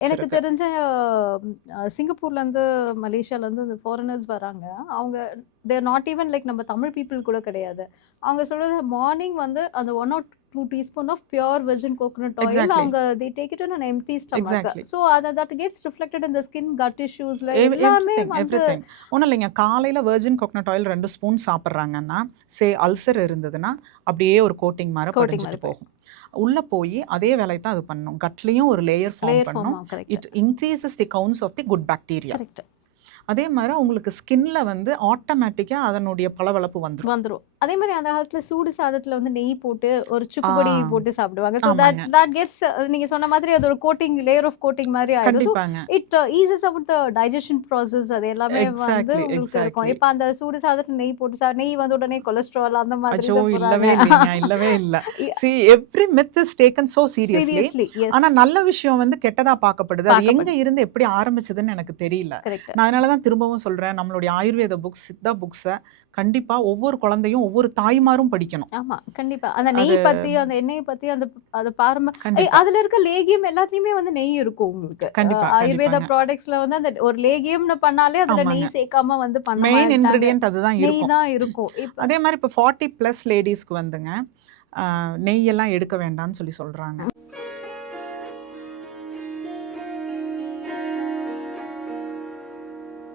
எனக்கு சிறப்பு. தெரிஞ்ச சிங்கப்பூர்லேருந்து, மலேசியாலேருந்து இந்த ஃபாரினர்ஸ் வராங்க. அவங்க தேர் நாட் ஈவன் லைக் நம்ம தமிழ் பீப்பிள் கூட கிடையாது. அவங்க சொல்றது மார்னிங் வந்து அந்த 1 or 2 teaspoon of pure virgin coconut oil exactly, அவங்க they take it in an empty stomach. Exactly. So that gets reflected in the skin, gut இஷ்யூஸ்ல எல்லாமே எவ்ரிதிங், வந்து எவ்ரிதிங். ஒண்ணும் இல்லைங்க. காலையில வெர்ஜின் கோகனட் ஆயில் 2 ஸ்பூன் சாப்பிடுறாங்கன்னா, அல்சர் இருந்ததுன்னா, அப்படியே ஒரு கோட்டிங் மாரி கோட்டிங் படிஞ்சுட்டு மாரி போயிடும். போகும். உள்ள போயி அதே வேலைய தான் அது பண்ணணும். கட்லயும் ஒரு லேயர் ஃபார்ம் லேயர் ஃபார்ம் பண்ணும். Correct. It increases the counts of the good bacteria. Correct. அதே மாரி உங்களுக்கு ஸ்கின்ல வந்து ஆட்டோமேட்டிக்கா அதனுடைய பளபளப்பு வந்துரும். வந்துரும். அதே மாரி அந்த காலத்துல சூடு சாதத்துல வந்து நெய் போட்டு, ஒரு ஆ, சுக்கு பொடி போட்டு சாப்பிடுவாங்க. ஸோ ஆமாங்க. தட் கெட்ஸ் நீங்க சொன்ன மாதிரி அது ஒரு கோட்டிங், லேயர் ஆஃப் கோட்டிங் மாரி ஆயிடும். ஸோ கண்டிப்பாங்க. It eases out the digestion process அது எல்லாமே வந்து எக்ஸாக்ட்லி, உங்களுக்கு இருக்கும். எக்ஸாக்ட்லி. இப்ப அந்த சூடு சாதத்துல நெய் போட்டு நெய் வந்து உடனே கொலஸ்ட்ரால் அந்த மாதிரி அச்சோ! தான் போறாங்க. இல்லவே இல்லைங்க. இல்லவே இல்ல. Every myth is taken so seriously. Seriously ஆனா எஸ். நல்ல விஷயம் வந்து கெட்டதா பார்க்கப்படுது. அது எங்க பார்க்கப்படுது. இருந்து எப்படி ஆரம்பிச்சதுன்னு எனக்கு தெரியல. கரெக்ட். நான் அதனால தான் திரும்பவும் சொல்றேன், நம்மளுடைய ஆயுர்வேத புக்ஸ், சித்தா புக்ஸ கண்டிப்பா ஒவ்வொரு குழந்தையும், ஒவ்வொரு தாய்மாரும் படிக்கணும். ஆமா. கண்டிப்பா. அந்த நெய் அது பத்தி, அந்த எண்ணெய பத்தி, அந்த அது கண்டிப்பா, அதுல இருக்க லேகியம் எல்லாத்துலயுமே வந்து நெய் இருக்கும் உங்களுக்கு. கண்டிப்பா, ஆயுர்வேத கண்டிப்பாங்க. ப்ராடக்ட்ஸ்ல வந்து அந்த ஒரு லேகியம்னு பண்ணாலே அதுல ஆமாங்க. நெய் சேர்க்காம வந்து பண்ண மெயின் மாட்டாங்க. இன்கிரீடியன்ட் அதுதான் நெய் இருக்கும். தான் இருக்கும். இப்ப அதே மாரி இப்ப 40 பிளஸ் லேடீஸ்க்கு வந்துங்க, நெய்யெல்லாம் எடுக்க வேண்டாம்னு சொல்றாங்க.